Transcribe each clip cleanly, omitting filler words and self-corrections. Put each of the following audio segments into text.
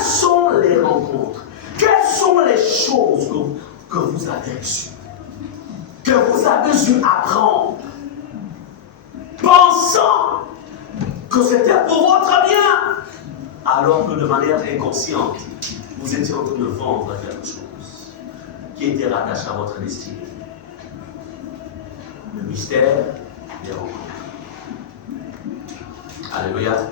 Quelles sont les rencontres? Quelles sont les choses que vous avez reçues? Que vous avez dû apprendre? Pensant que c'était pour votre bien, alors que de manière inconsciente, vous étiez en train de vendre quelque chose qui était rattaché à votre destinée. Le mystère des rencontres. Alléluia.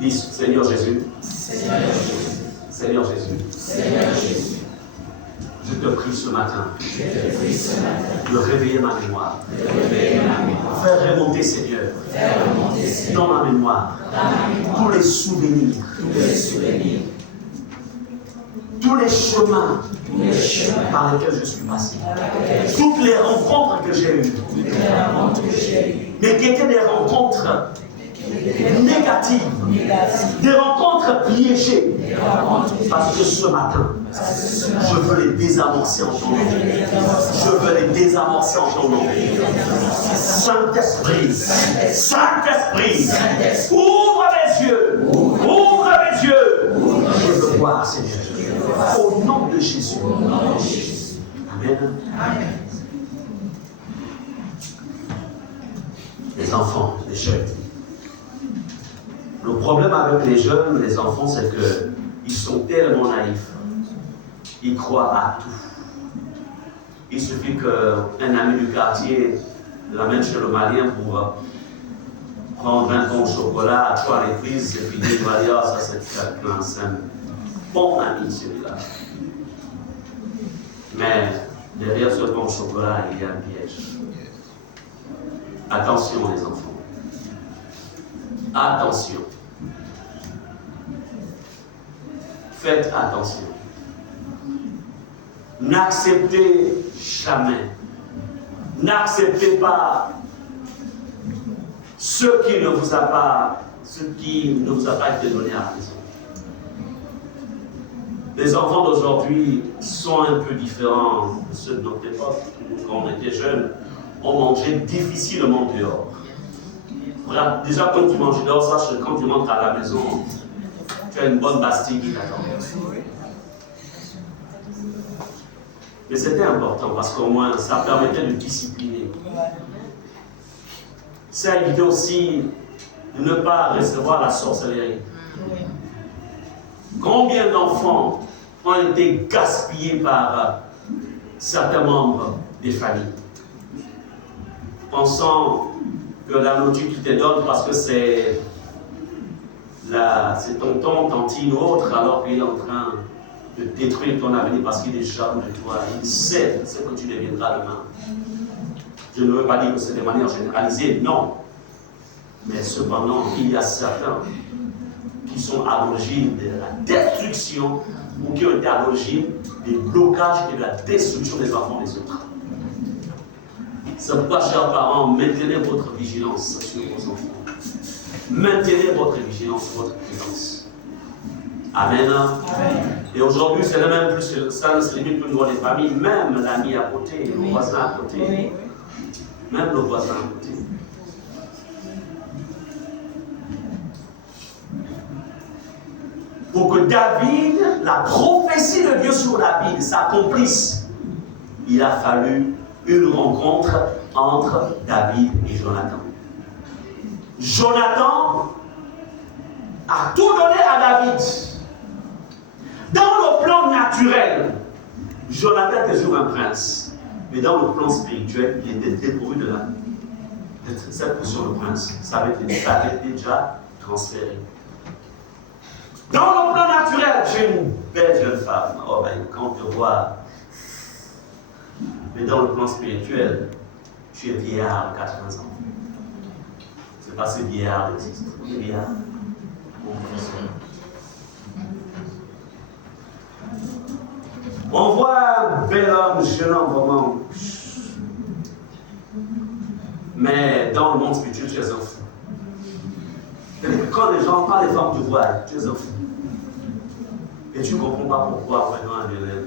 Dis, Seigneur Jésus. Seigneur Jésus. Seigneur Jésus. Seigneur Jésus. Je te prie ce matin Je te prie ce matin de réveiller ma mémoire. de réveiller ma mémoire. Faire remonter, Seigneur, Faire remonter, Seigneur, dans ma mémoire, dans ma mémoire tous les souvenirs, tous les souvenirs, tous les chemins tous les chemins par lesquels je suis passé, par lesquels toutes les rencontres que j'ai eues, toutes les rencontres que j'ai eues, mais qui étaient des rencontres négatives, négatives, des rencontres piégées, des rencontres parce que ce matin, parce que ce matin, je veux les désamorcer en ton nom. Je veux les désamorcer en ton nom. Saint-Esprit, Saint-Esprit, ouvre mes yeux, ouvre mes yeux. Je veux voir, Seigneur, au nom de Jésus. Amen. Amen. Les enfants, les jeunes. Le problème avec les jeunes, les enfants, c'est qu'ils sont tellement naïfs. Ils croient à tout. Il suffit qu'un ami du quartier l'amène chez le Malien pour prendre un bon chocolat, à toi les prises, et puis il va dire, ça c'est quelqu'un, c'est un bon ami celui-là. Mais derrière ce bon chocolat, il y a un piège. Attention les enfants. Attention. Faites attention. N'acceptez jamais. N'acceptez pas ce qui ne vous a pas été donné à la maison. Les enfants d'aujourd'hui sont un peu différents de ceux de notre époque. Quand on était jeunes, on mangeait difficilement dehors. Déjà, quand tu manges dehors, sache que quand tu rentres à la maison, tu as une bonne bastille qui t'attend. Mais c'était important parce qu'au moins, ça permettait de discipliner. Ça évitait aussi de ne pas recevoir la sorcellerie. Combien d'enfants ont été gaspillés par certains membres des familles, pensant que la nourriture qu'ils te donnent parce que c'est tonton, tantine ou autre, alors qu'il est en train de détruire ton avenir parce qu'il est jaloux de toi. Il sait ce que tu deviendras demain. Je ne veux pas dire que c'est de manière généralisée, non. Mais cependant, il y a certains qui sont à l'origine de la destruction ou qui ont été à l'origine des blocages et de la destruction des enfants des autres. C'est pourquoi, chers parents, maintenez votre vigilance sur vos enfants. Maintenez votre vigilance sur votre prudence. Amen. Amen. Et aujourd'hui, c'est même plus, ça ne se limite plus au niveau des familles, même l'ami à côté, le voisin à côté. Oui. Même le voisin à côté. Pour que David, la prophétie de Dieu sur David s'accomplisse, il a fallu une rencontre entre David et Jonathan. Jonathan a tout donné à David. Dans le plan naturel, Jonathan était toujours un prince. Mais dans le plan spirituel, il était dépourvu de cette portion de prince. Ça avait été déjà transféré. Dans le plan naturel, tu es une belle jeune femme. Oh ben, quand on te voit. Mais dans le plan spirituel, tu es vieillard de 80 ans. C'est pas ce vieillard existe. Tu es vieillard. On voit un bel homme, jeune homme, vraiment. Mais dans le monde spirituel, tu es un fou. Quand les femmes te voient, tu es un fou. Et tu ne comprends pas pourquoi vraiment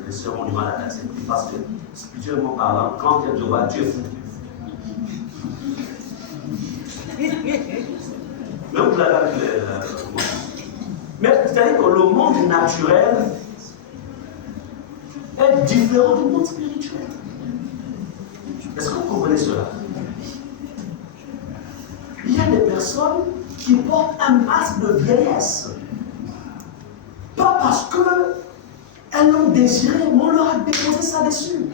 les sœurs ont du mal à t'accepter. Parce que, spirituellement parlant, quand elles te voient, tu es fou. Même vous l'avez avec mais c'est-à-dire que le monde naturel est différent du monde spirituel. Est-ce que vous comprenez cela? Il y a des personnes qui portent un masque de vieillesse. Pas parce qu'elles l'ont désiré, mais on leur a déposé ça dessus.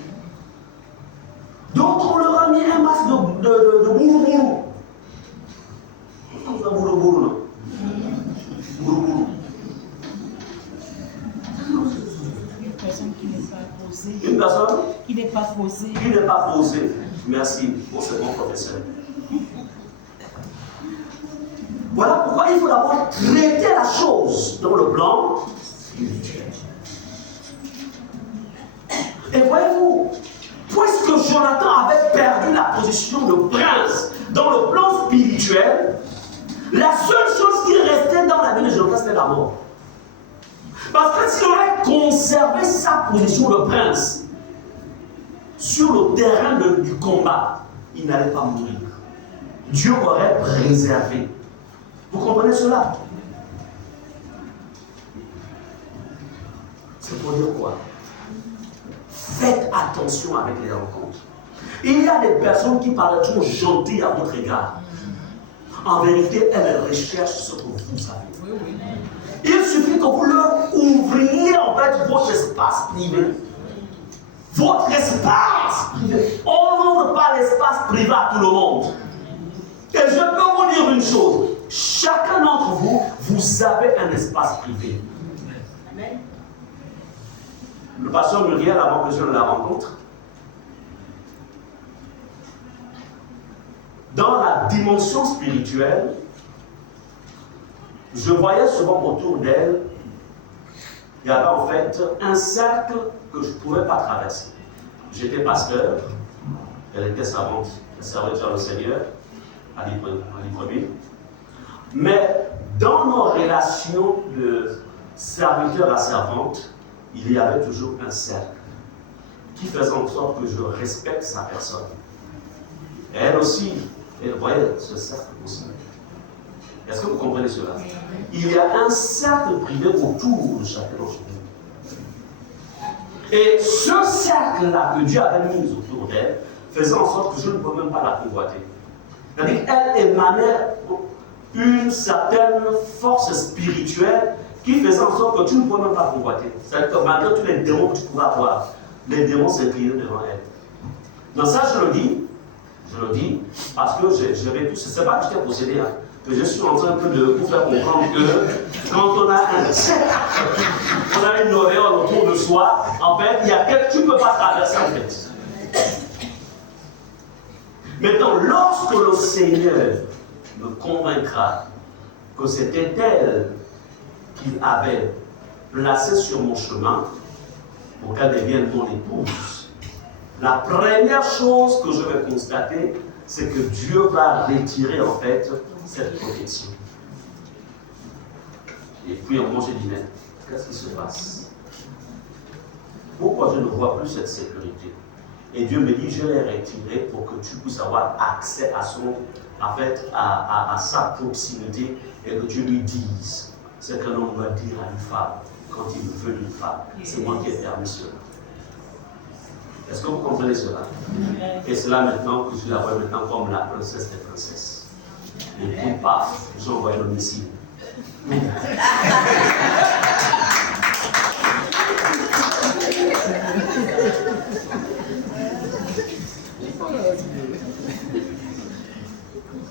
D'autres, on leur a mis un masque de boulou-boulou. Comme ça, boulou-boulou, non? Boulou-boulou. Une personne qui n'est pas posée. Une personne qui n'est pas posée. Qui n'est pas posée. Merci pour ce bon professeur. Voilà pourquoi il faut d'abord traiter la chose dans le plan spirituel. Et voyez-vous, puisque Jonathan avait perdu la position de prince dans le plan spirituel, la seule chose qui restait dans la vie de Jonathan, c'était la mort. Parce que s'il aurait conservé sa position de prince sur le terrain du combat, il n'allait pas mourir. Dieu aurait préservé. Vous comprenez cela? C'est pour dire quoi? Faites attention avec les rencontres. Il y a des personnes qui paraîtront gentilles à votre égard. En vérité, elles recherchent ce que vous savez. Il suffit que vous leur ouvriez en fait votre espace privé. Votre espace privé. On n'ouvre pas l'espace privé à tout le monde. Et je peux vous dire une chose. Chacun d'entre vous, vous avez un espace privé. Amen. Le pasteur Muriel, avant que je la rencontre, dans la dimension spirituelle, je voyais souvent autour d'elle, il y avait en fait un cercle que je ne pouvais pas traverser. J'étais pasteur, elle était servante, elle servait déjà le Seigneur à Libreville. Mais dans nos relations de serviteur à servante, il y avait toujours un cercle qui faisait en sorte que je respecte sa personne. Et elle aussi, elle voyait ce cercle aussi. Est-ce que vous comprenez cela? Il y a un cercle privé autour de chacun d'entre nous. Et ce cercle-là que Dieu avait mis autour d'elle faisait en sorte que je ne peux même pas la convoiter. C'est-à-dire qu'elle émanait une certaine force spirituelle qui faisait en sorte que tu ne pouvais même pas convoiter. C'est-à-dire que malgré tous les démons que tu pouvais avoir, les démons s'inclinaient devant elle. Donc ça, je le dis parce que j'ai vécu, ce n'est pas que je t'ai possédé, hein, que je suis en train de vous faire comprendre que quand on a une auréole autour de soi, en fait, il y a quelque chose que tu ne peux pas traverser en fait. Maintenant, lorsque le Seigneur me convaincra que c'était elle qu'il avait placée sur mon chemin pour qu'elle devienne mon épouse, la première chose que je vais constater, c'est que Dieu va retirer en fait cette protection. Et puis au moment j'ai dit, mais qu'est-ce qui se passe? Pourquoi je ne vois plus cette sécurité? Et Dieu me dit, je l'ai retiré pour que tu puisses avoir accès à à sa proximité et que Dieu lui dise ce qu'un homme doit dire à une femme quand il veut une femme. C'est moi qui ai permis cela. Est-ce que vous comprenez cela? Et c'est là maintenant que je la vois maintenant comme la princesse des princesses. Et puis paf, j'envoie le missile.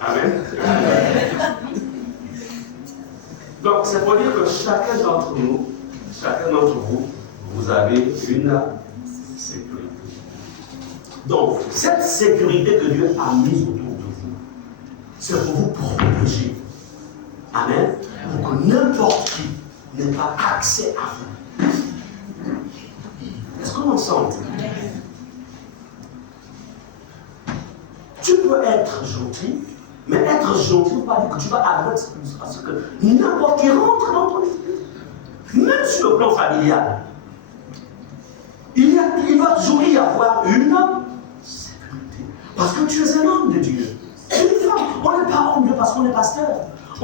Amen. Donc c'est pour dire que chacun d'entre nous, chacun d'entre vous, vous avez une sécurité. Donc cette sécurité que Dieu a mise autour de vous, c'est pour vous protéger. Amen. Pour que n'importe qui n'ait pas accès à vous. Est-ce qu'on ensemble? Tu peux être gentil, mais être gentil ne veut pas dire que tu vas admettre à ce que n'importe qui rentre dans ton esprit. Même sur le plan familial. Il va toujours y avoir une sécurité. Parce que tu es un homme de Dieu. Tu es une femme. On n'est pas homme de Dieu parce qu'on est pasteur.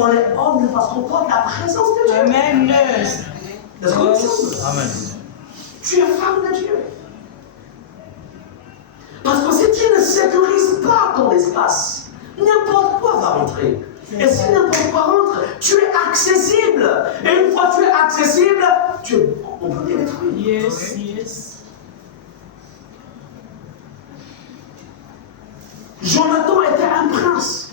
On est humble parce qu'on porte la présence de Dieu. Amen. Est-ce qu'on est ensemble? Amen. Tu es femme de Dieu. Parce que si tu ne sécurises pas ton espace, n'importe quoi va rentrer. Et si n'importe quoi rentre, tu es accessible. Et une fois que tu es accessible, on peut les détruire. Yes, yes. Jonathan était un prince.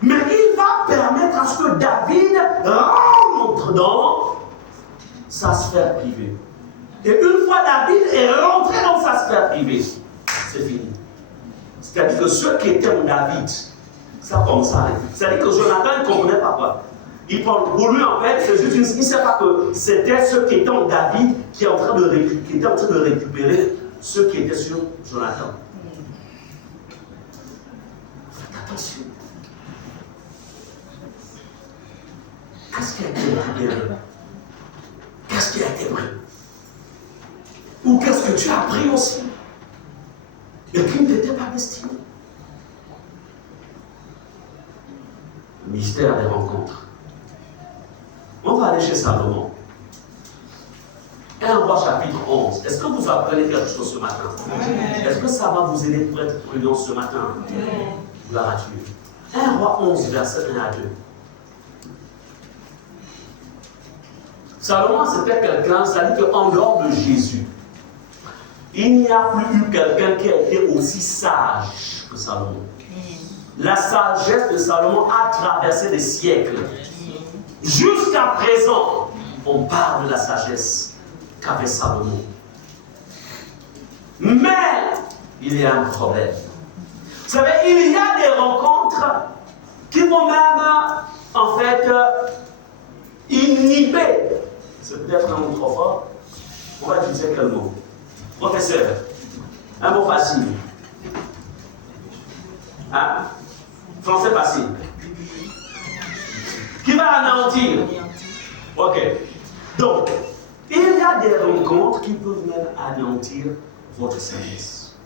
Mais il va permettre à ce que David rentre dans sa sphère privée. Et une fois David est rentré dans sa sphère privée, c'est fini. C'est-à-dire que ceux qui étaient en David, ça comme ça. C'est-à-dire que Jonathan ne comprenait pas quoi. Pour lui, en fait, c'est juste il ne sait pas que c'était ceux qui étaient en David qui étaient en train de récupérer ceux qui étaient sur Jonathan. Faites attention. Qu'est-ce qui a été récupéré? Qu'est-ce qui a été pris? Ou qu'est-ce que tu as pris aussi? Et qui ne t'était pas destiné? Le mystère des rencontres. On va aller chez Salomon. 1 Roi chapitre 11. Est-ce que vous apprenez quelque chose ce matin? Est-ce que ça va vous aider pour être prudent ce matin? Gloire à Dieu. 1 Roi 11, verset 1 à 2. Salomon, c'était quelqu'un, ça dit qu'en dehors de Jésus, il n'y a plus eu quelqu'un qui a été aussi sage que Salomon. La sagesse de Salomon a traversé des siècles. Jusqu'à présent, on parle de la sagesse qu'avait Salomon. Mais, il y a un problème. Vous savez, il y a des rencontres qui vont même, en fait, inhiber. C'est peut-être un mot trop fort. On va utiliser quel mot? Professeur. Un mot facile. Hein? Français facile. Qui va anéantir? Ok. Donc, il y a des rencontres qui peuvent même anéantir votre service.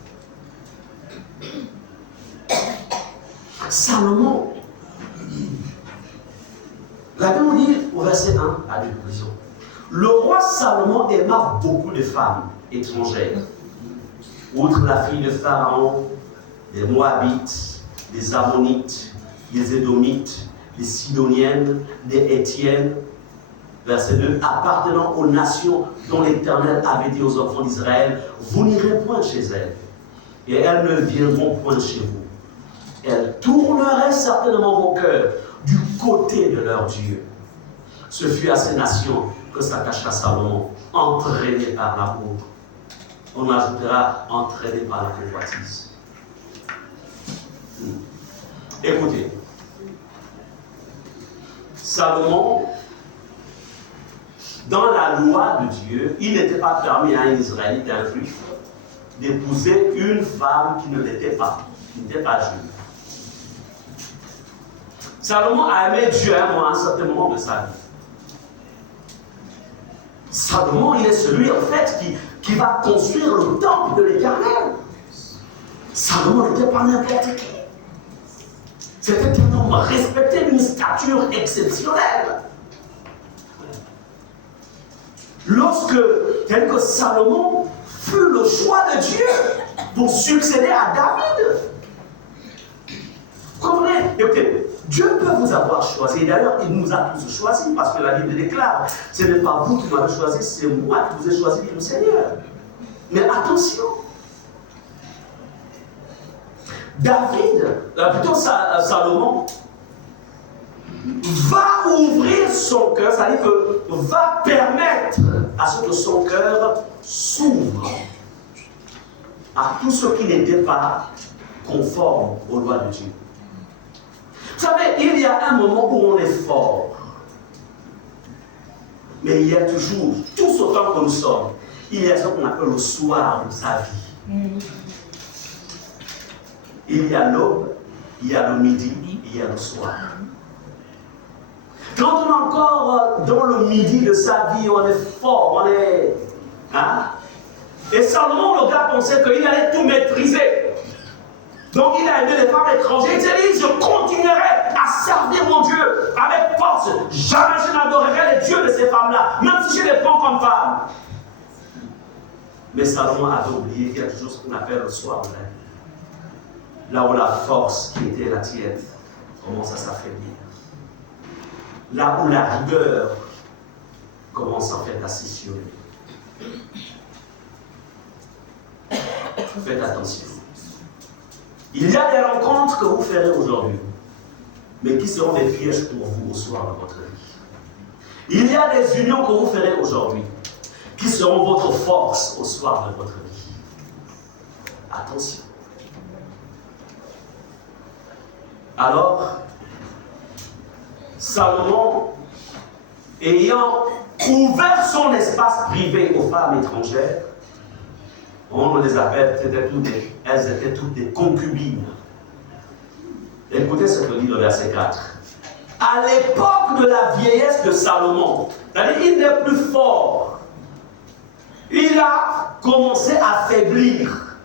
Salomon, la Bible dit au verset 1 à 2, le roi Salomon aima beaucoup de femmes étrangères. Outre la fille de Pharaon, des Moabites, des Ammonites, des Édomites, des Sidoniennes, des Hétiennes, verset 2, appartenant aux nations dont l'Éternel avait dit aux enfants d'Israël, vous n'irez point chez elles, et elles ne viendront point chez vous. Elles tourneraient certainement vos cœurs du côté de leur Dieu. Ce fut à ces nations que s'attacha Salomon, entraîné par l'amour. On ajoutera entraîné par la convoitise. Écoutez, Salomon, dans la loi de Dieu, il n'était pas permis à un Israélite, à un juif, d'épouser une femme qui ne l'était pas, qui n'était pas juive. Salomon a aimé Dieu à un certain moment de sa vie. Salomon, il est celui en fait qui va construire le temple de l'Éternel. Salomon n'était pas n'importe qui. C'était un homme respecté d'une stature exceptionnelle. Lorsque, tel que Salomon fut le choix de Dieu pour succéder à David. Vous comprenez? Écoutez, Dieu peut vous avoir choisi. D'ailleurs, il nous a tous choisis parce que la Bible déclare, ce n'est pas vous qui m'avez choisi, c'est moi qui vous ai choisi, dit le Seigneur. Mais attention, David, plutôt Salomon, va ouvrir son cœur, c'est-à-dire que va permettre à ce que son cœur s'ouvre à tout ce qui n'était pas conforme aux lois de Dieu. Vous savez, il y a un moment où on est fort, mais il y a toujours, tous autant que nous sommes, il y a ce qu'on appelle le soir de sa vie. Il y a l'aube, il y a le midi, il y a le soir. Quand on est encore dans le midi de sa vie, on est fort, on est... Hein? Et Salomon, le gars, pensait qu'il allait tout maîtriser. Donc il a aidé les femmes étrangères. Il s'est dit, je continuerai à les prend comme femme. Mais Salomon avait oublié qu'il y a toujours ce qu'on appelle le soir de la vie. Là où la force qui était la tienne commence à s'affaiblir. Là où la rigueur commence en fait à s'issurer. Faites attention. Il y a des rencontres que vous ferez aujourd'hui, mais qui seront des pièges pour vous au soir de votre vie. Il y a des unions que vous ferez aujourd'hui, qui seront votre force au soir de votre vie. Attention. Alors, Salomon, ayant ouvert son espace privé aux femmes étrangères, on les appelle, elles étaient toutes des concubines. Écoutez ce que dit le verset 4. À l'époque de la vieillesse de Salomon, c'est-à-dire il n'est plus fort, il a commencé à faiblir.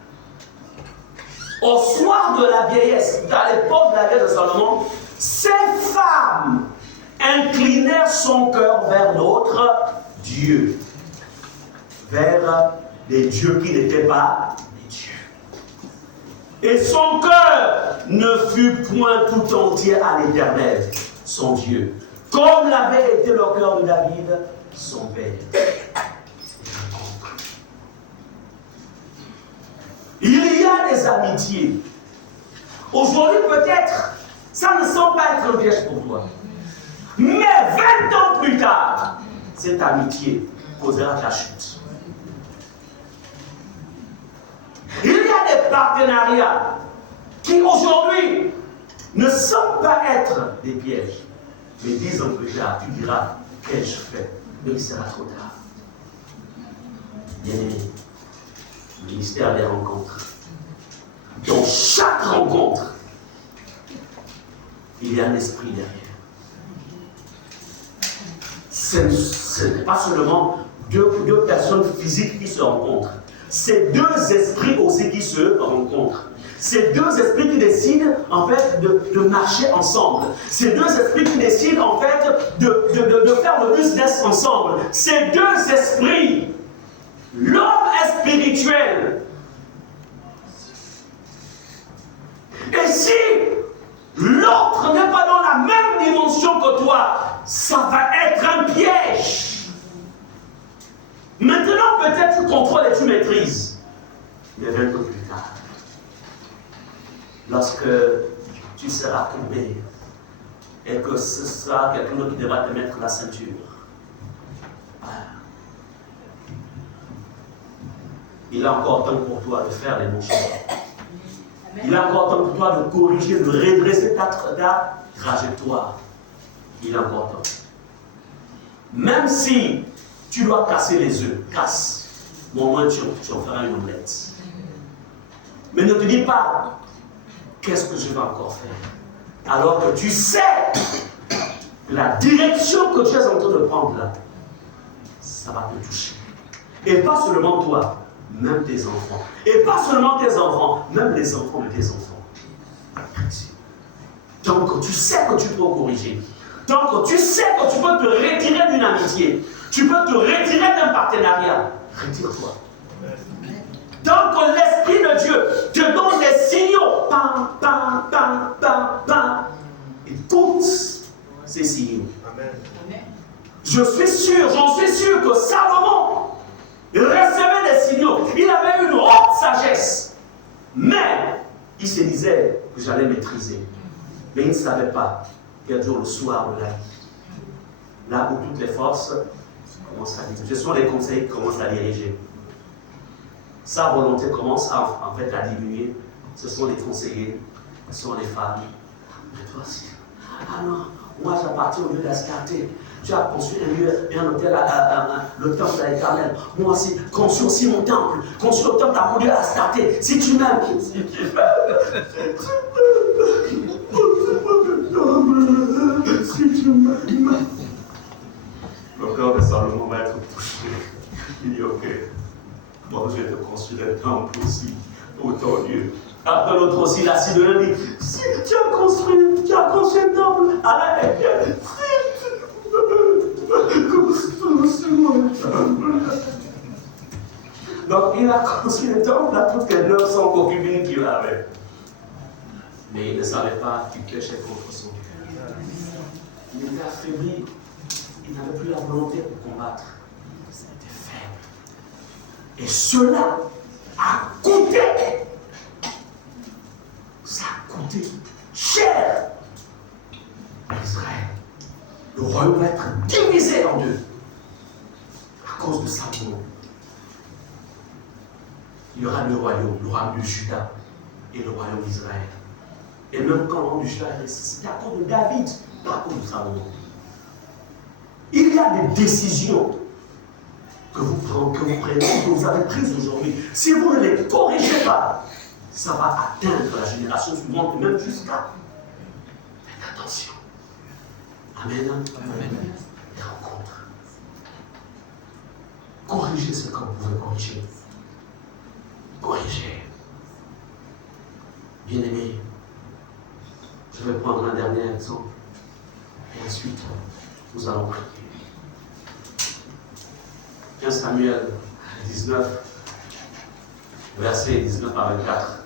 Au soir de la vieillesse, à l'époque de la vieillesse de Salomon, ces femmes inclinèrent son cœur vers d'autres dieux, vers des dieux qui n'étaient pas des dieux. Et son cœur ne fut point tout entier à l'Éternel, son Dieu, comme l'avait été le cœur de David, son père. Il y a des amitiés. Aujourd'hui, peut-être, ça ne semble pas être un piège pour toi. Mais 20 ans plus tard, cette amitié causera ta chute. Il y a des partenariats qui aujourd'hui ne semblent pas être des pièges. Mais 10 ans plus tard, tu diras, qu'ai-je fait? Mais il sera trop tard. Bien-aimé, le ministère des rencontres. Dans chaque rencontre, il y a un esprit derrière. Ce n'est pas seulement deux personnes physiques qui se rencontrent. C'est deux esprits aussi qui se rencontrent. C'est deux esprits qui décident en fait de marcher ensemble. C'est deux esprits qui décident en fait de faire le business ensemble. C'est deux esprits. L'homme est spirituel. Et si l'autre n'est pas dans la même dimension que toi, ça va être un piège. Maintenant, peut-être tu contrôles et tu maîtrises. Mais 20 ans plus tard, lorsque tu seras tombé et que ce sera quelqu'un d'autre qui devra te mettre la ceinture, il a encore temps pour toi de faire les bons choix. Il a encore temps pour toi de corriger, de redresser ta trajectoire. Il a encore temps. Même si tu dois casser les œufs, casse. Mais au moins tu en feras une omelette. Mais ne te dis pas, qu'est-ce que je vais encore faire? Alors que tu sais la direction que tu es en train de prendre là, ça va te toucher. Et pas seulement toi, même tes enfants. Et pas seulement tes enfants, même les enfants de tes enfants. Tant que tu sais que tu peux corriger, tant que tu sais que tu peux te retirer d'une amitié, tu peux te retirer d'un partenariat, retire-toi. Tant que l'Esprit de Dieu te donne des signaux, pam, pam, pam, pam, pam, écoute ces signaux. Amen. J'en suis sûr que Salomon recevait des signaux. Il avait une haute sagesse. Mais il se disait que j'allais maîtriser. Mais il ne savait pas qu'il y a toujours le soir de la vie. Là où toutes les forces commencent à diriger. Ce sont les conseils qui commencent à diriger. Sa volonté commence en fait à diminuer. Ce sont les conseillers, ce sont les femmes. Mais toi aussi. Ah non, moi j'appartiens au lieu d'Ascarté. Tu as construit un hôtel, le temple à l'Éternel. Moi aussi, construis aussi mon temple. Construis le temple à mon Dieu à Astarté. Si tu m'aimes, si tu m'aimes. Le cœur de Salomon va être touché. Il dit ok, moi je vais te construire un temple aussi pour ton Dieu. Après l'autre aussi, la Sidonne dit si tu as construit un temple à la construit le temple, là, toutes les 900 concubines qu'il avait. Mais il ne savait pas qu'il péchait contre son cœur. Il était affaibli. Il n'avait plus la volonté pour combattre. Il était faible. Et cela a coûté. Ça a coûté cher à Israël. Le royaume va être divisé en deux à cause de Salomon. Il y aura le royaume de Juda et le royaume d'Israël. Et même quand le royaume de Juda est ressuscité à cause de David, pas à cause de Salomon. Il y a des décisions que vous prenez, que vous avez prises aujourd'hui. Si vous ne les corrigez pas, ça va atteindre la génération suivante, même jusqu'à. Faites attention. Amen. Amen. Les rencontres. Corrigez ce que vous pouvez corriger. Corrigez. Bien-aimés, je vais prendre un dernier exemple. Et ensuite, nous allons prier. 1 Samuel 19, versets 19 à 24.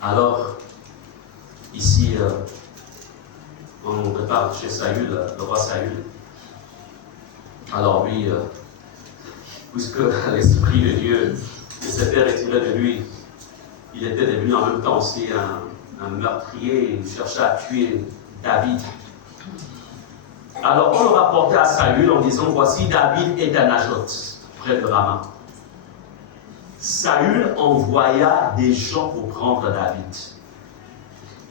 Alors, ici, on repart chez Saül, le roi Saül. Alors lui, puisque l'Esprit de Dieu s'était retiré de lui, il était devenu en même temps aussi un meurtrier, il cherchait à tuer David. Alors on le rapportait à Saül en disant, voici David est à Najoth, près de Rama. Saül envoya des gens pour prendre David.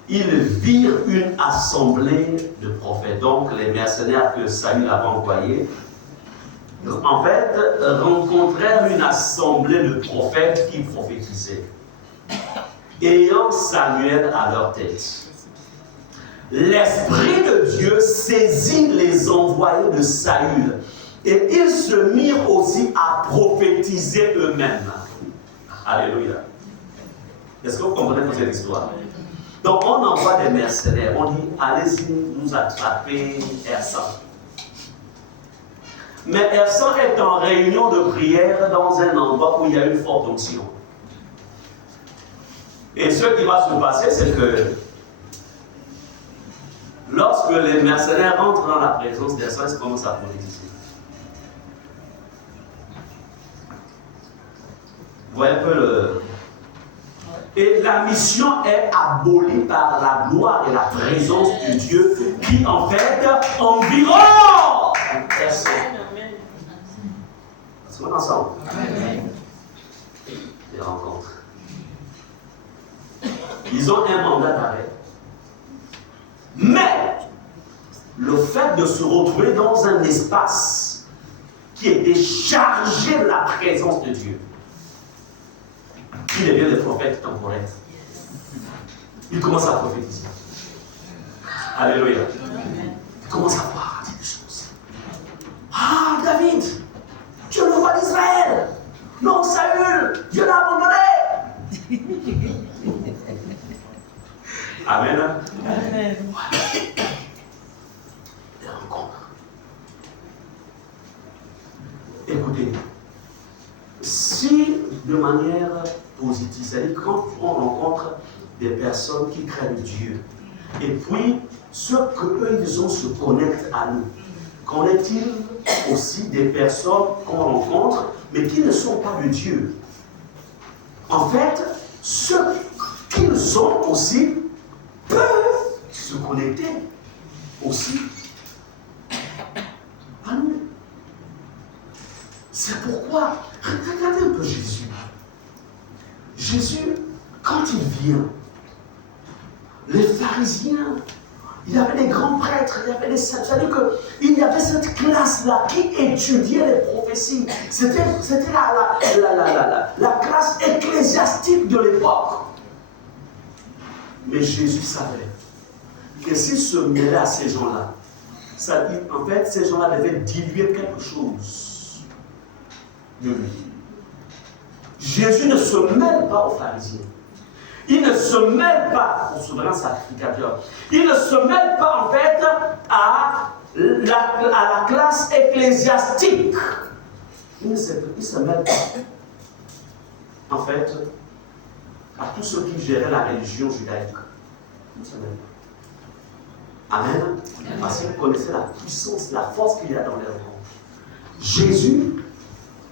Ils virent une assemblée de prophètes, donc les mercenaires que Saül avait envoyés, en fait, rencontrèrent une assemblée de prophètes qui prophétisaient, ayant Samuel à leur tête. L'Esprit de Dieu saisit les envoyés de Saül et ils se mirent aussi à prophétiser eux-mêmes. Alléluia. Est-ce que vous comprenez cette histoire? Donc on envoie des mercenaires, on dit allez-y nous attraper Ersan. Mais Ersan est en réunion de prière dans un endroit où il y a une forte onction. Et ce qui va se passer, c'est que lorsque les mercenaires rentrent dans la présence d'Ersan, ils commencent à prophétiser. Vous voyez un peu le... Et la mission est abolie par la gloire et la présence de Dieu qui, en fait, environne Ersan. Est-ce qu'on est ensemble? Amen. Des rencontres. Ils ont un mandat d'arrêt. Mais le fait de se retrouver dans un espace qui était chargé de la présence de Dieu, il devient des prophètes temporels. Il commence à prophétiser. Alléluia. Il commence à voir des choses. Ah, David, tu es le roi d'Israël. Non, Saül, Dieu l'a abandonné. Amen. Amen. Des rencontres. Écoutez, si de manière positive, c'est-à-dire quand on rencontre des personnes qui craignent Dieu, et puis ceux qu'eux ils ont se connectent à nous, qu'en est-il aussi des personnes qu'on rencontre, mais qui ne sont pas de Dieu? En fait, ceux qui le sont aussi peuvent se connecter aussi à nous. C'est pourquoi, regardez un peu Jésus. Jésus, quand il vient, les pharisiens, il y avait des grands prêtres, il y avait des saints, c'est-à-dire qu'il y avait cette classe-là qui étudiait les prophéties. C'était la classe ecclésiastique de l'époque. Mais Jésus savait que s'il se mêlait à ces gens-là, en fait, ces gens-là devaient diluer quelque chose de lui. Jésus ne se mêle pas aux pharisiens. Il ne se mêle pas au souverain sacrificateur. Il ne se mêle pas, en fait, à la classe ecclésiastique. ils se mettent, en fait, à tous ceux qui géraient la religion judaïque. Ils ne se mettent pas. Amen. Parce qu'ils connaissaient la puissance, la force qu'il y a dans les rangs. Jésus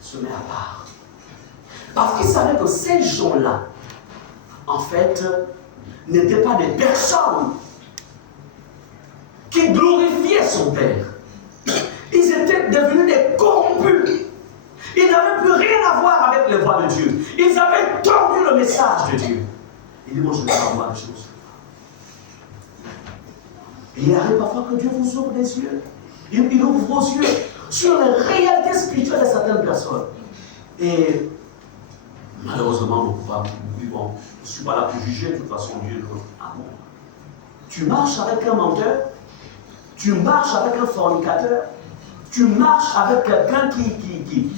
se met à part. Parce qu'il savait que ces gens-là, en fait, n'étaient pas des personnes qui glorifiaient son Père. Ils étaient devenus des corrompus. Ils n'avaient plus rien à voir avec les voix de Dieu. Ils avaient tordu le message de Dieu. Il dit, moi je ne veux pas voir les choses. Et il arrive parfois que Dieu vous ouvre les yeux. Il ouvre vos yeux sur les réalités spirituelles de certaines personnes. Et malheureusement, bon, je ne suis pas là pour juger, de toute façon, Dieu. Ah bon. Tu marches avec un menteur, tu marches avec un fornicateur, tu marches avec quelqu'un qui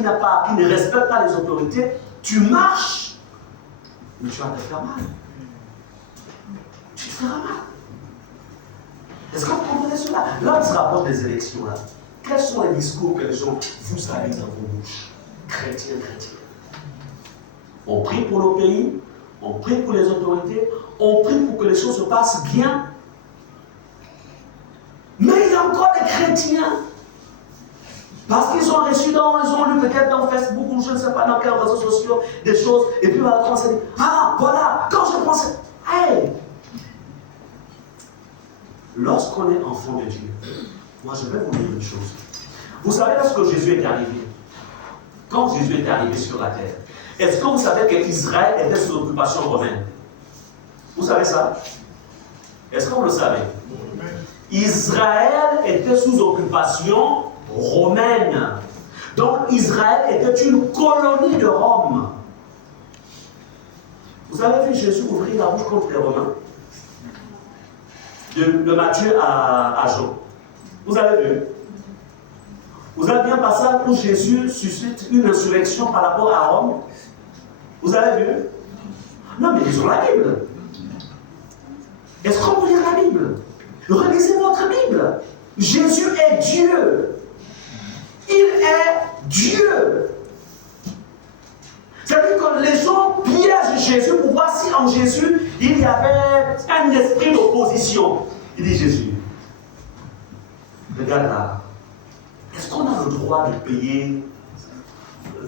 ne respecte pas les autorités, tu marches, mais tu vas te faire mal. Tu te feras mal. Est-ce que vous comprenez cela? Là, on se rapporte des élections. Là. Quels sont les discours que les gens vous avez dans vos bouches? Chrétiens. On prie pour nos pays, on prie pour les autorités, on prie pour que les choses se passent bien. Mais il y a encore des chrétiens, parce qu'ils ont reçu ils ont lu peut-être dans Facebook ou je ne sais pas dans quels réseaux sociaux des choses, et puis on va commencer à dire, ah voilà, quand je pensais, hey! Lorsqu'on est enfant de Dieu, moi je vais vous dire une chose. Vous savez lorsque Jésus est arrivé, quand Jésus est arrivé sur la terre, est-ce que vous savez qu'Israël était sous occupation romaine? Vous savez ça? Est-ce que vous le savez? Israël était sous occupation romaine. Donc Israël était une colonie de Rome. Vous avez vu Jésus ouvrir la bouche contre les Romains? De Matthieu à Jean. Vous avez vu? Vous avez bien passé où Jésus suscite une insurrection par rapport à Rome? Vous avez vu? Non, mais lisons la Bible. Est-ce qu'on peut lire la Bible? Relisez votre Bible. Jésus est Dieu. Il est Dieu. C'est-à-dire que les gens piègent Jésus pour voir si en Jésus, il y avait un esprit d'opposition. Il dit Jésus, regarde là, est-ce qu'on a le droit de payer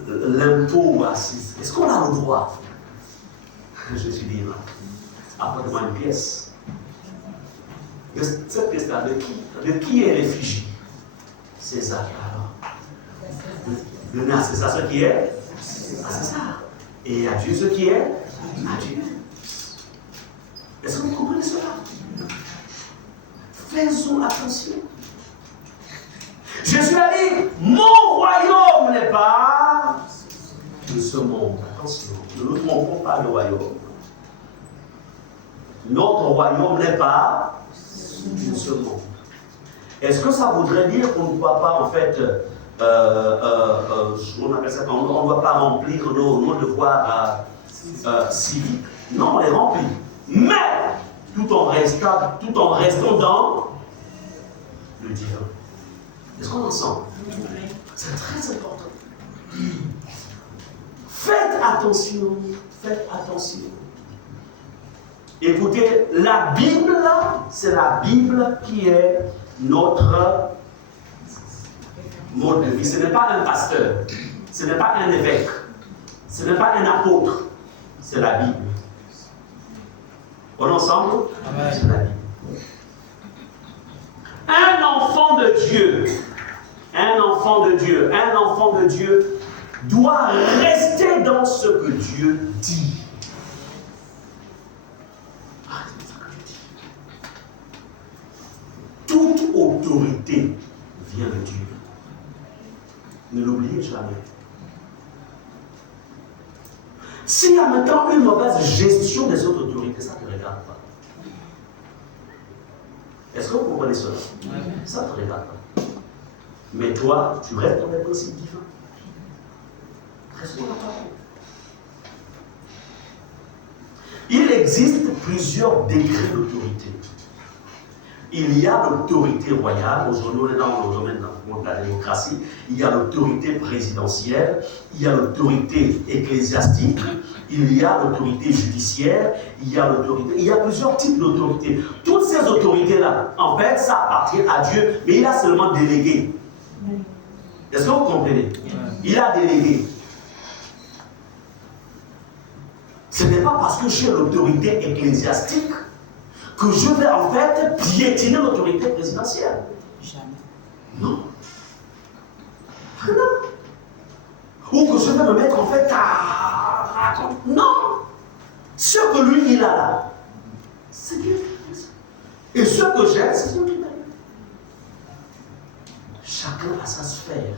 l'impôt à César? Est-ce qu'on a le droit? Jésus dit, apporte-moi une pièce. Cette pièce-là, de qui est l'effigie? César. Alors, donner à César ce qui est à César. Et à Dieu ce qui est à Dieu. Est-ce que vous comprenez cela? Faisons attention. Jésus a dit, mon royaume n'est pas de ce monde. Attention, ne nous trompons pas le royaume. Notre royaume n'est pas de ce monde. Est-ce que ça voudrait dire qu'on ne doit pas, en fait, on appelle ça, on ne doit pas remplir nos devoirs civiques? Non, on les remplit. Mais, tout en restant dans le divin. Est-ce qu'on est ensemble? C'est très important. Faites attention, faites attention. Écoutez, la Bible, c'est la Bible qui est notre mode de vie. Ce n'est pas un pasteur, ce n'est pas un évêque, ce n'est pas un apôtre, c'est la Bible. On est ensemble? Amen. C'est la Bible. Un enfant de Dieu doit rester dans ce que Dieu dit. Toute autorité vient de Dieu. Ne l'oubliez jamais. S'il y a maintenant une mauvaise gestion des autres autorités, ça ne te regarde pas. Est-ce que vous comprenez cela? Ça ne te regarde pas. Mais toi, tu restes dans les principes divins. Reste dans la parole. Il existe plusieurs degrés d'autorité. Il y a l'autorité royale, aujourd'hui on est dans le domaine de la démocratie, il y a l'autorité présidentielle, il y a l'autorité ecclésiastique, il y a l'autorité judiciaire, il y a plusieurs types d'autorités. Toutes ces autorités-là, en fait, ça appartient à Dieu, mais il a seulement délégué. Est-ce que vous comprenez? Il a délégué. Ce n'est pas parce que j'ai l'autorité ecclésiastique que je vais en fait piétiner l'autorité présidentielle. Jamais. Non. Non. Ou que je vais me mettre en fait à... Non. Ce que lui, il a là, c'est Dieu. Et ce que j'ai, c'est Dieu qui m'a. Chacun a sa sphère.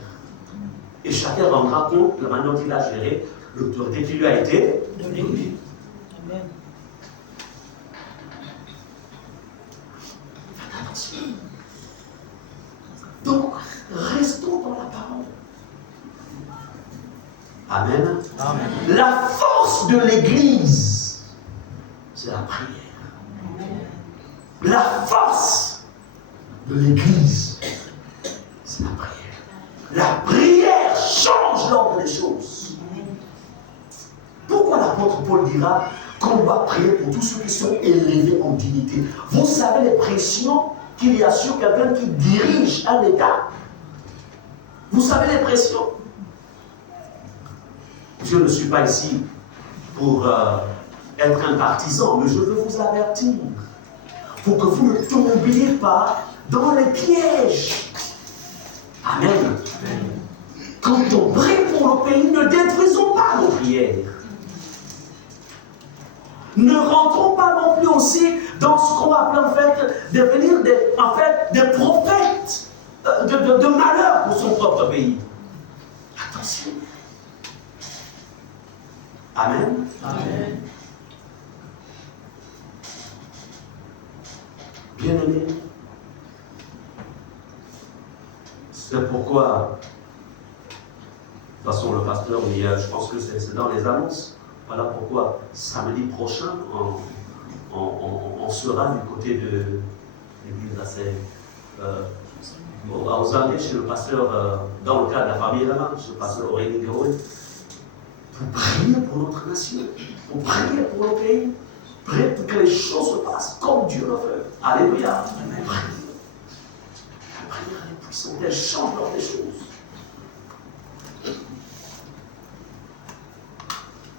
Et chacun rendra compte de la manière dont il a géré l'autorité qui lui a été donnée. Amen. Faites attention. Donc, restons dans la parole. Amen. Amen. La force de l'Église, c'est la prière. La force de l'Église, c'est la prière. La prière change l'ordre des choses. Pourquoi l'apôtre Paul dira qu'on doit prier pour tous ceux qui sont élevés en dignité? Vous savez les pressions qu'il y a sur quelqu'un qui dirige un État. Vous savez les pressions. Je ne suis pas ici pour être un partisan, mais je veux vous avertir pour que vous ne tombiez pas dans les pièges. Amen. Quand on prie pour le pays, ne détruisons pas nos prières. Ne rentrons pas non plus aussi dans ce qu'on appelle en fait devenir des prophètes de malheur pour son propre pays. Attention. Amen. Amen. Bien-aimés, c'est pourquoi, de toute façon, le pasteur, je pense que c'est dans les annonces. Voilà pourquoi samedi prochain, on sera du côté de l'église aux Anglais, chez le pasteur, dans le cadre de la famille là-bas, chez le pasteur Aurélie Guéroy, pour prier pour notre nation, pour prier pour le pays, prier pour que les choses se passent comme Dieu le veut. Alléluia. La prière est puissante, elle change l'ordre des choses.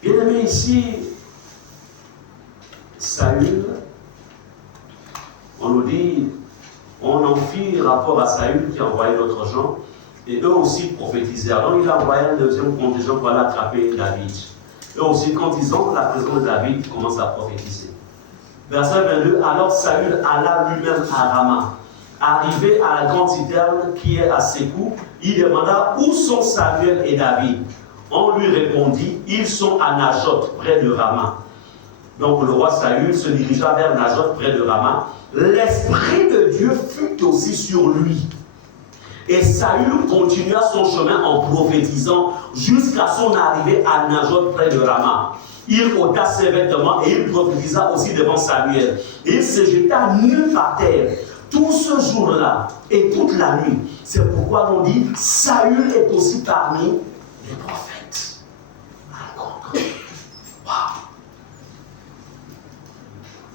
Bien aimé, ici, Saül, on nous dit, on en fit rapport à Saül qui a envoyé d'autres gens, et eux aussi prophétisaient. Alors il a envoyé un deuxième contingent pour aller attraper David. Eux aussi, quand ils ont la présence de David, ils commencent à prophétiser. Verset 22, alors Saül alla lui-même à Rama. Arrivé à la grande citerne qui est à Sékou, il demanda où sont Samuel et David. On lui répondit, ils sont à Najoth, près de Rama. Donc le roi Saül se dirigea vers Najoth, près de Rama. L'Esprit de Dieu fut aussi sur lui. Et Saül continua son chemin en prophétisant jusqu'à son arrivée à Najoth, près de Rama. Il ôta ses vêtements et il prophétisa aussi devant Samuel. Et il se jeta nu par terre tout ce jour-là et toute la nuit. C'est pourquoi l'on dit, Saül est aussi parmi les prophètes.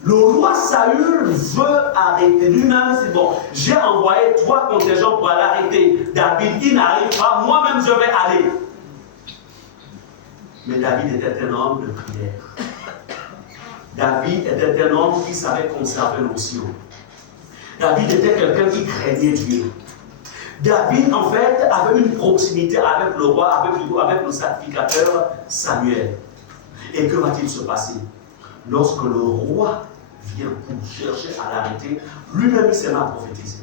Le roi Saül veut arrêter lui-même, c'est bon, j'ai envoyé 3 contingents pour aller arrêter David, il n'arrive pas, moi-même je vais aller. Mais David était un homme de prière. David était un homme qui savait conserver l'onction. David était quelqu'un qui craignait Dieu. David, en fait, avait une proximité avec le roi, avec le sacrificateur Samuel. Et que va-t-il se passer? Lorsque le roi vient pour chercher à l'arrêter, lui-même il s'est mis à prophétiser.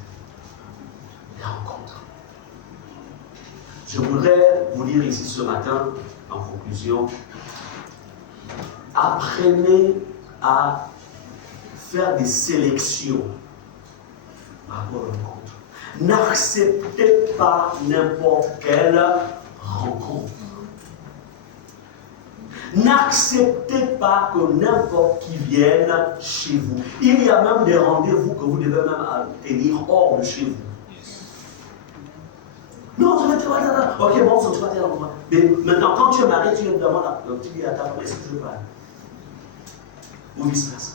Les rencontres. Je voudrais vous dire ici ce matin, en conclusion, apprenez à faire des sélections par rapport aux rencontres. N'acceptez pas n'importe quelle rencontre. N'acceptez pas que n'importe qui vienne chez vous. Il y a même des rendez-vous que vous devez même tenir hors de chez vous. Non, tu vas te voir là. Ok, bon, tu vas te voir. Mais maintenant, quand tu es marié, tu me demandes, tu dis à ta femme, est-ce que je parle? Ou vice-versa.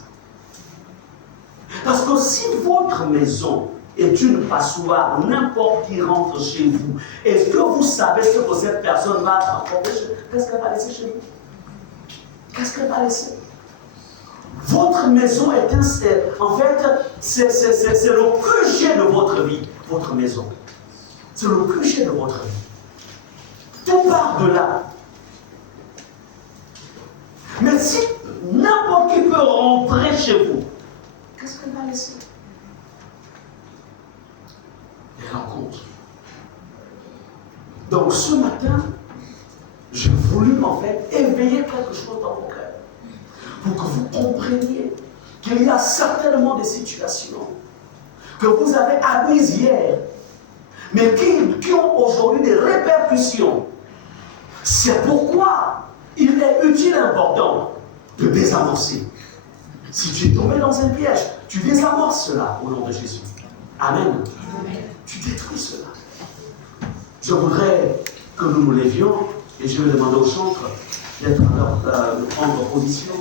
Parce que si votre maison est une passoire, n'importe qui rentre chez vous, est-ce que vous savez ce que cette personne va apporter? Qu'est-ce qu'elle va laisser chez vous? Qu'est-ce qu'elle va laisser? Votre maison est en fait, c'est le QG de votre vie, votre maison. C'est le QG de votre vie. Tout part de là. Mais si n'importe qui peut rentrer chez vous, qu'est-ce qu'elle va laisser? Les rencontres. Donc ce matin, j'ai voulu en fait éveiller quelque chose dans vos cœurs pour que vous compreniez qu'il y a certainement des situations que vous avez admises hier, mais qui ont aujourd'hui des répercussions. C'est pourquoi il est utile et important de désamorcer. Si tu es tombé dans un piège, tu désamorces cela au nom de Jésus. Amen. Tu détruis cela. Je voudrais que nous nous lévions et je vais demander au chantre d'être de prendre position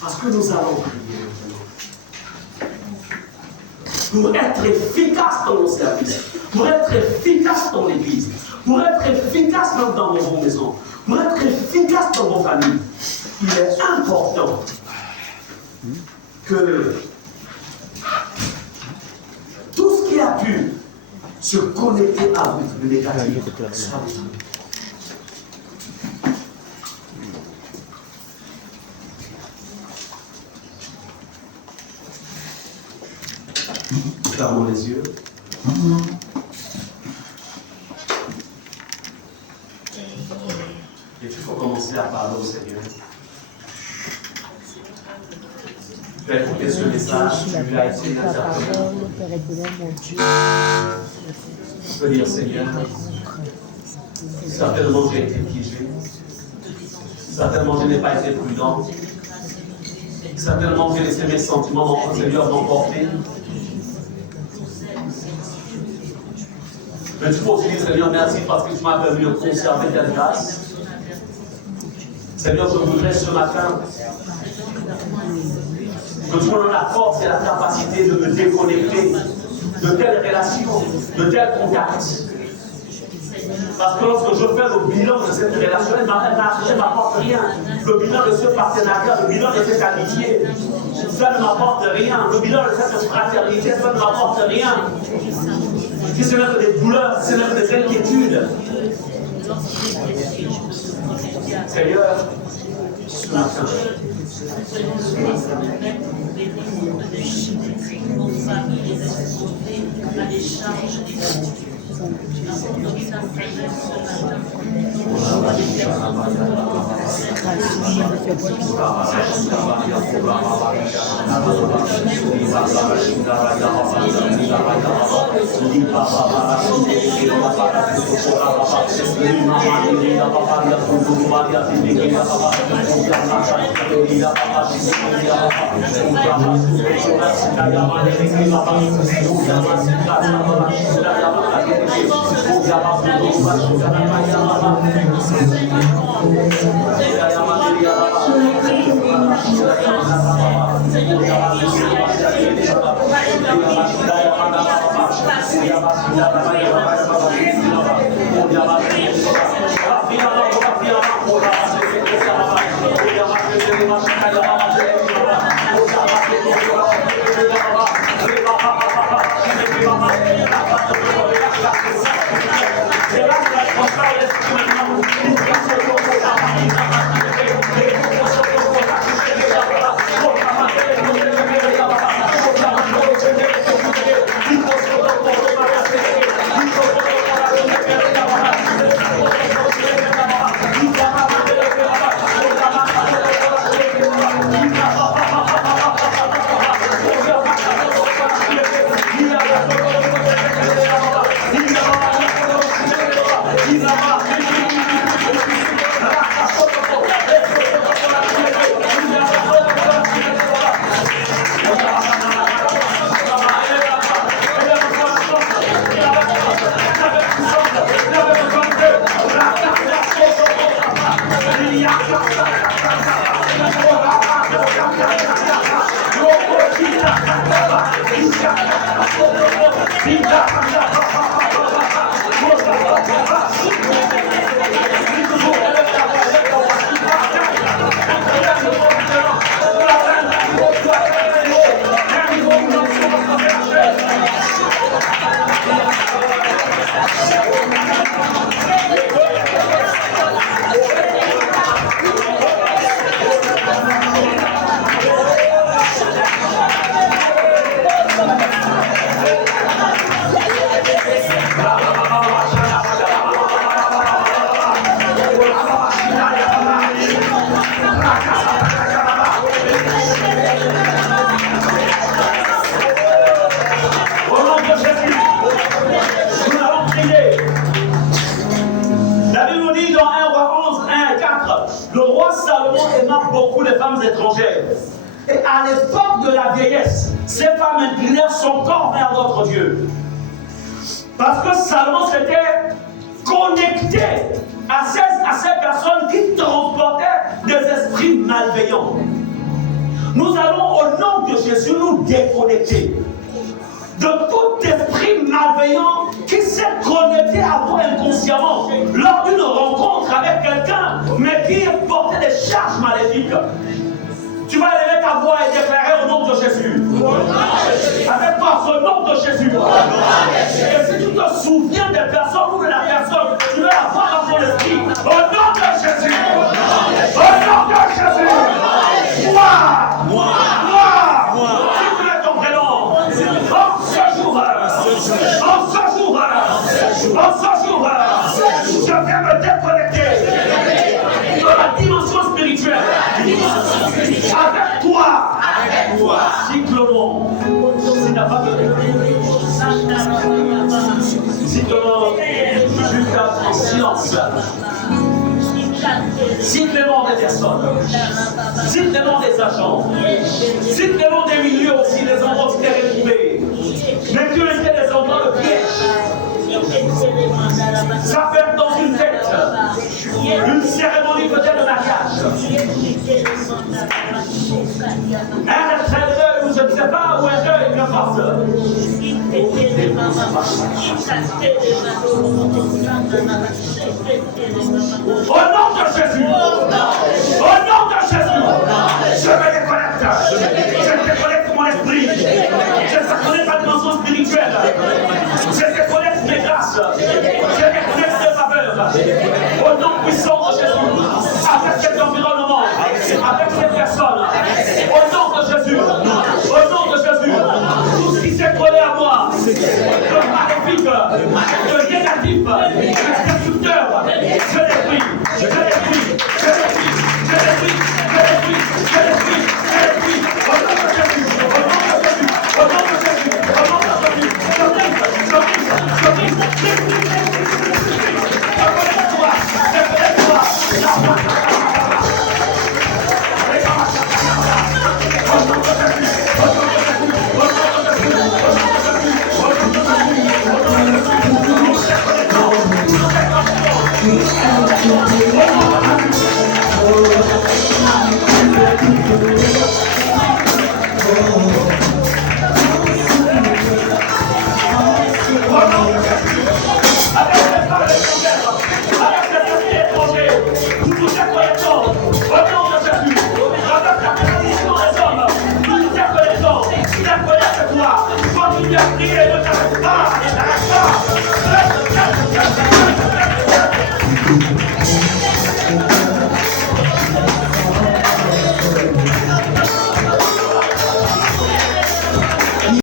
parce que nous allons prier maintenant. Pour être efficace dans nos services, pour être efficace dans l'église, pour être efficace même dans vos maisons, pour être efficace dans vos familles, il est important que tout ce qui a pu se connecter à vous, le négatif, soit détruit. Fermons les yeux. Et il faut commencer à parler au Seigneur. Tu as écouté ce message, tu lui as été interpellé. Tu peux dire, Seigneur, certainement j'ai été piégé. Certainement je n'ai pas été prudent. Certainement j'ai laissé mes sentiments, Seigneur, m'emporter. Mais tu peux aussi dire, Seigneur, merci parce que tu m'as permis de conserver ta grâce. Seigneur, je voudrais ce matin que tu me donnes la force et la capacité de me déconnecter de telles relations, de tels contacts. Parce que lorsque je fais le bilan de cette relation, elle ne m'apporte rien. Le bilan de ce partenariat, le bilan de cette amitié, ça ne m'apporte rien. Le bilan de cette fraternité, ça ne m'apporte rien. Si ce n'est que des douleurs, si ce n'est que des inquiétudes. Seigneur, ce matin, Le roi Salomon aima beaucoup les femmes étrangères. Et à l'époque de la vieillesse, ces femmes inclinèrent son corps vers notre Dieu. Parce que Salomon s'était connecté à ces personnes qui transportaient des esprits malveillants. Nous allons au nom de Jésus nous déconnecter de tout esprit malveillant qui s'est connecté à toi inconsciemment lors d'une rencontre avec quelqu'un, mais qui portait des charges maléfiques. Tu vas élever ta voix et déclarer au nom de Jésus. Avec force au nom de Jésus. Et si tu te souviens des personnes ou de la personne, tu vas la voir dans ton esprit. Au nom de Jésus. Au nom de Jésus. Moi. Tu connais ton prénom. En ce jour, je viens me déconnecter de la dimension spirituelle avec toi. Cyclement. S'il n'a pas de cyclement jusqu'à en silence. Cyclement des personnes, cyclement des agents, cyclement des milieux aussi, des endroits qui étaient retrouvés. Mais Dieu était des endroits de piège. Ça fait dans une fête, une cérémonie peut-être de mariage. Un deuil ou je ne sais pas, ou un deuil, n'importe. Au nom de Jésus.